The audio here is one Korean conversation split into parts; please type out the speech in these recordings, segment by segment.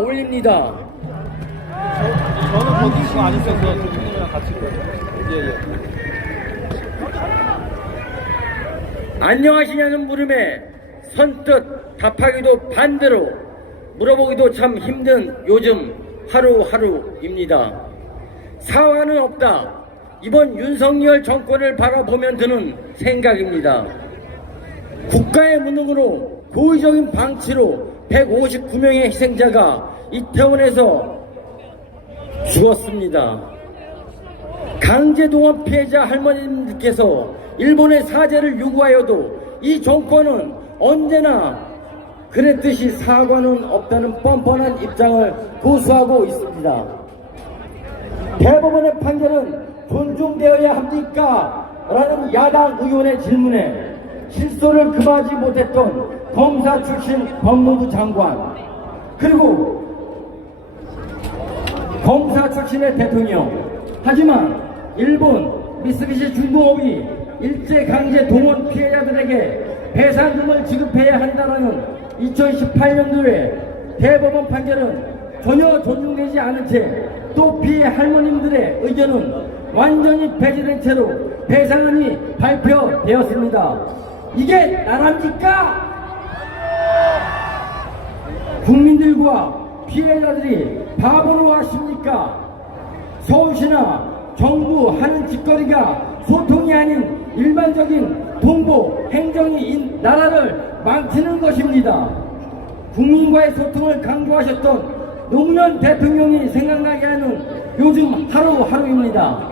올립니다. 저는 거기 있고 안 있어서 대통령이랑 같이 예. 안녕하시냐는 물음에 선뜻 답하기도 반대로 물어보기도 참 힘든 요즘 하루하루입니다. 사과는 없다. 이번 윤석열 정권을 바라보면 드는 생각입니다. 국가의 무능으로 고의적인 방치로 159명의 희생자가 이태원에서 죽었습니다. 강제동원 피해자 할머님들께서 일본의 사죄를 요구하여도 이 정권은 언제나 그랬듯이 사과는 없다는 뻔뻔한 입장을 고수하고 있습니다. 대법원의 판결은 존중되어야 합니까? 라는 야당 의원의 질문에 실소를 금하지 못했던 검사 출신 법무부 장관, 그리고 검사 출신의 대통령, 하지만 일본 미쓰비시 중공업이 일제강제 동원 피해자들에게 배상금을 지급해야 한다는 2018년도에 대법원 판결은 전혀 존중되지 않은 채 또 피해 할머님들의 의견은 완전히 배제된 채로 배상안이 발표되었습니다. 이게 나랍니까? 국민들과 피해자들이 바보로 하십니까? 서울시나 정부 하는 짓거리가 소통이 아닌 일반적인 동보 행정이 나라를 망치는 것입니다. 국민과의 소통을 강조하셨던 노무현 대통령이 생각나게 하는 요즘 하루하루입니다.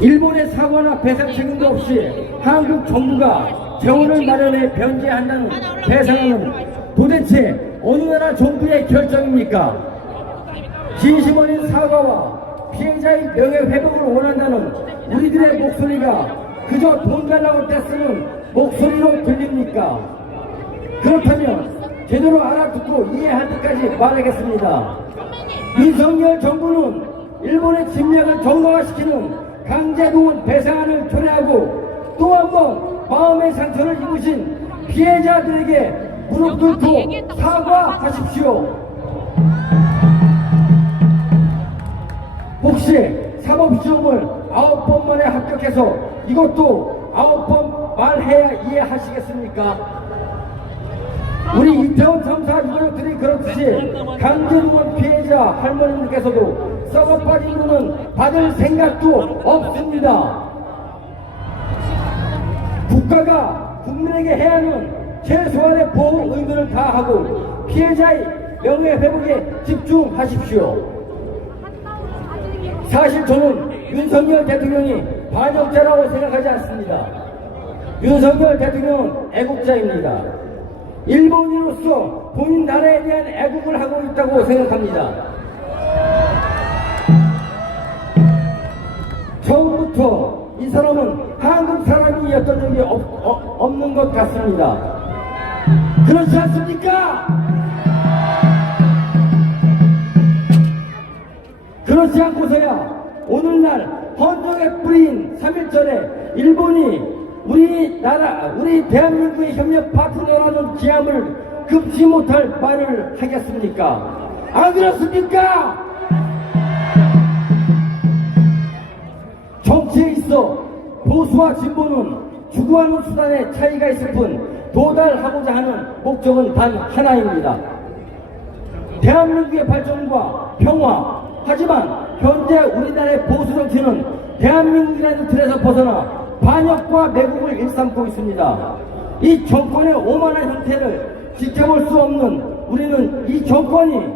일본의 사과나 배상 책임도 없이 한국 정부가 재원을 마련해 변제한다는 배상은 도대체 어느 나라 정부의 결정입니까? 진심 어린 사과와 피해자의 명예회복을 원한다는 우리들의 목소리가 그저 돈 달라고 떼쓰는 목소리로 들립니까? 그렇다면 제대로 알아듣고 이해할 때까지 말하겠습니다. 윤석열 정부는 일본의 침략을 정당화시키는 강제동원 배상안을 초래하고 또 한 번 마음의 상처를 입으신 피해자들에게 무릎 꿇고 사과하십시오. 혹시 사법시험을 9번 만에 합격해서 이것도 9번 말해야 이해하시겠습니까? 우리 이태원 참사 유족들이 그렇듯이 강제동원 피해자 할머니들께서도 썩어 빠진 돈은 받을 생각도 없습니다. 국가가 국민에게 해야 하는 최소한의 보호 의무를 다하고 피해자의 명예회복에 집중하십시오. 사실 저는 윤석열 대통령이 반역자라고 생각하지 않습니다. 윤석열 대통령은 애국자입니다. 일본인으로서 본인 나라에 대한 애국을 하고 있다고 생각합니다. 처음부터 이 사람은 한국 사람이었던 적이 없는 것 같습니다. 그렇지 않습니까? 그렇지 않고서야 오늘날 헌정의 뿌리인 3.1절에 일본이 우리 대한민국의 협력 파트너라는 기함을 금치 못할 말을 하겠습니까? 안 그렇습니까? 정치에 있어 보수와 진보는 추구하는 수단의 차이가 있을 뿐 도달하고자 하는 목적은 단 하나입니다. 대한민국의 발전과 평화. 하지만 현재 우리나라의 보수 정치는 대한민국이라는 틀에서 벗어나 반역과 매국을 일삼고 있습니다. 이 정권의 오만한 형태를 지켜볼 수 없는 우리는 이 정권이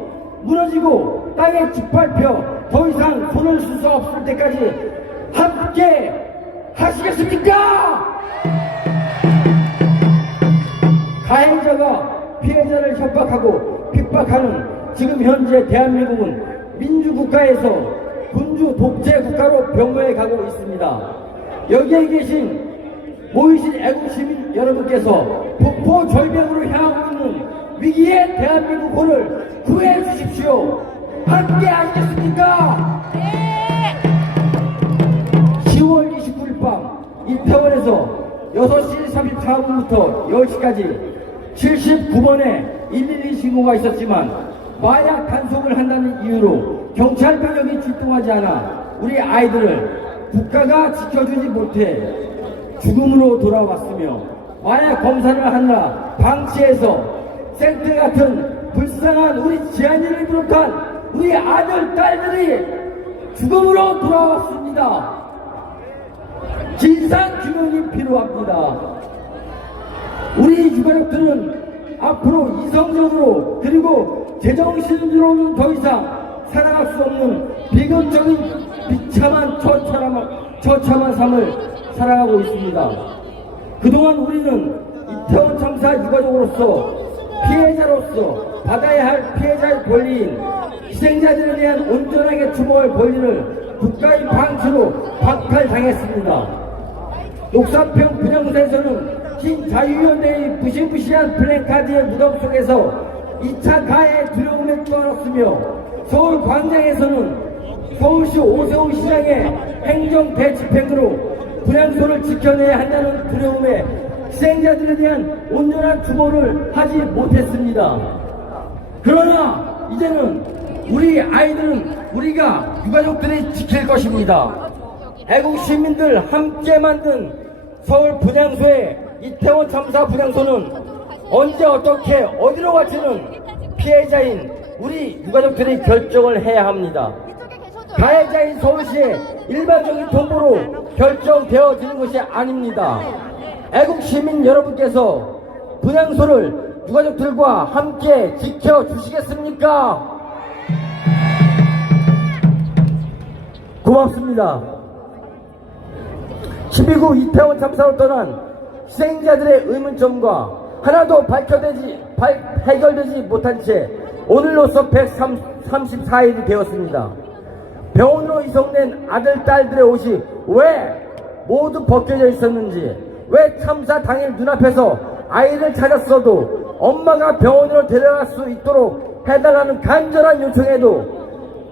무너지고 땅에 짓밟혀 더 이상 손을 쓸 수 없을 때까지 함께 하시겠습니까? 가해자가 피해자를 협박하고 핍박하는 지금 현재 대한민국은 민주국가에서 군주 독재 국가로 변모해 가고 있습니다. 여기에 모이신 애국시민 여러분께서 폭포 절벽으로 향하고 있는 위기의 대한민국을 구해 주십시오. 함께 하시겠습니까? 네. 10월 29일 밤 이태원에서 6시 34분부터 10시까지 79번의 112 신고가 있었지만 마약 단속을 한다는 이유로 경찰 병력이 출동하지 않아 우리 아이들을 국가가 지켜주지 못해 죽음으로 돌아왔으며 마약 검사를 하느라 방치해서 생태 같은 불쌍한 우리 지안이를 비롯한 우리 아들, 딸들이 죽음으로 돌아왔습니다. 진상규명이 필요합니다. 우리 유가족들은 앞으로 이성적으로 그리고 제정신으로는 더 이상 살아갈 수 없는 비극적인 비참한 처참한 삶을 살아가고 있습니다. 그동안 우리는 이태원 참사 유가족으로서 피해자로서 받아야 할 피해자의 권리인 희생자들에 대한 온전하게 추모할 권리를 국가의 방치로 박탈당했습니다. 녹사평 분향소에서는 신자유연대의 부시부시한 플래카드의 무덤 속에서 2차 가해의 두려움에 떨었으며 서울 광장에서는 서울시 오세훈 시장의 행정 대집행으로 분향소를 지켜내야 한다는 두려움에 희생자들에 대한 온전한 추모를 하지 못했습니다. 그러나 이제는 우리 아이들은 우리가 유가족들이 지킬 것입니다. 애국 시민들 함께 만든 서울 분향소의 이태원 참사 분향소는 언제 어떻게 어디로 갈지는 피해자인 우리 유가족들이 결정을 해야 합니다. 가해자인 서울시의 일반적인 통보로 결정되어지는 것이 아닙니다. 애국 시민 여러분께서 분향소를 유가족들과 함께 지켜주시겠습니까? 고맙습니다. 12구 이태원 참사로 떠난 희생자들의 의문점과 하나도 해결되지 못한 채 오늘로서 134일이 되었습니다. 병원으로 이송된 아들, 딸들의 옷이 왜 모두 벗겨져 있었는지, 왜 참사 당일 눈앞에서 아이를 찾았어도 엄마가 병원으로 데려갈 수 있도록 해달라는 간절한 요청에도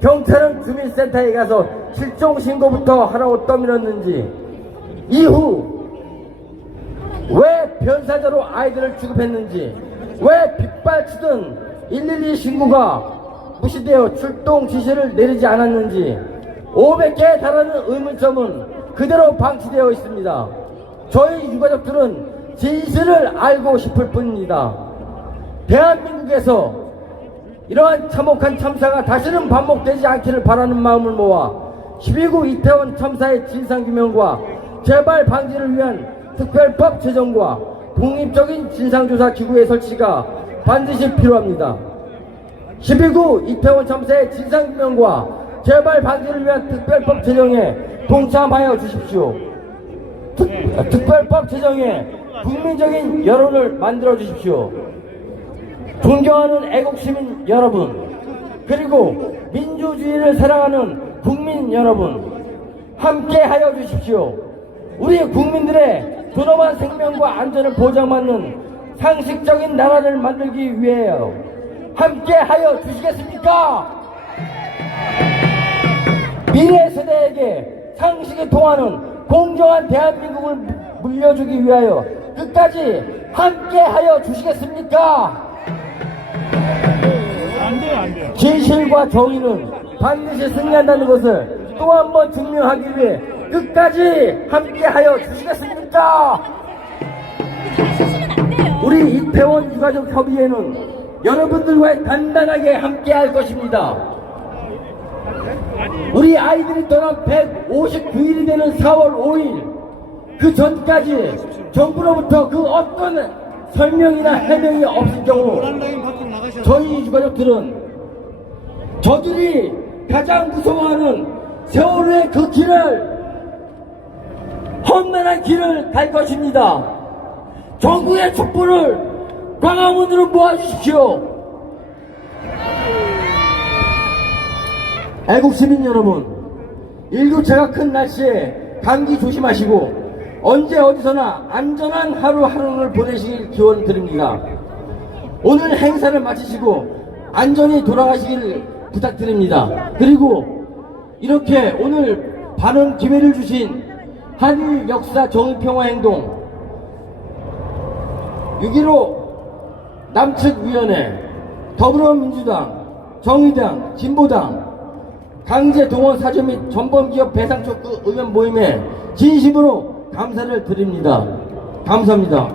경찰은 주민센터에 가서 실종신고부터 하라고 떠밀었는지, 이후 왜 변사자로 아이들을 취급했는지, 왜 빗발치던 112 신고가 무시되어 출동 지시를 내리지 않았는지 500개에 달하는 의문점은 그대로 방치되어 있습니다. 저희 유가족들은 진실을 알고 싶을 뿐입니다. 대한민국에서 이러한 참혹한 참사가 다시는 반복되지 않기를 바라는 마음을 모아 12구 이태원 참사의 진상규명과 재발 방지를 위한 특별법 제정과 독립적인 진상조사 기구의 설치가 반드시 필요합니다. 12구 이태원 참사의 진상규명과 재발 방지를 위한 특별법 제정에 동참하여 주십시오. 특별법 제정에 국민적인 여론을 만들어 주십시오. 존경하는 애국시민 여러분, 그리고 민주주의를 사랑하는 국민 여러분, 함께 하여 주십시오. 우리 국민들의 존엄한 생명과 안전을 보장받는 상식적인 나라를 만들기 위해요. 함께 하여 주시겠습니까? 미래 세대에게 상식이 통하는 공정한 대한민국을 물려주기 위하여 끝까지 함께 하여 주시겠습니까? 안 돼요. 진실과 정의는 반드시 승리한다는 것을 또 한 번 증명하기 위해 끝까지 함께 하여 주시겠습니까? 우리 이태원 유가족 협의회는 여러분들과 단단하게 함께 할 것입니다. 우리 아이들이 떠난 159일이 되는 4월 5일 그 전까지 정부로부터 그 어떤 설명이나 해명이 없을 경우 저희 유가족들은 저들이 가장 무서워하는 세월호의 그 길을, 험난한 길을 갈 것입니다. 전국의 촛불을 광화문으로 모아주십시오. 애국시민 여러분, 일교차가 큰 날씨에 감기 조심하시고 언제 어디서나 안전한 하루하루를 보내시길 기원 드립니다. 오늘 행사를 마치시고 안전히 돌아가시길 부탁드립니다. 그리고 이렇게 오늘 발언 기회를 주신 한일 역사 정의평화행동 6.15 남측위원회, 더불어민주당, 정의당, 진보당, 강제동원 사주 및 전범기업 배상 촉구 의원 모임에 진심으로 감사를 드립니다. 감사합니다.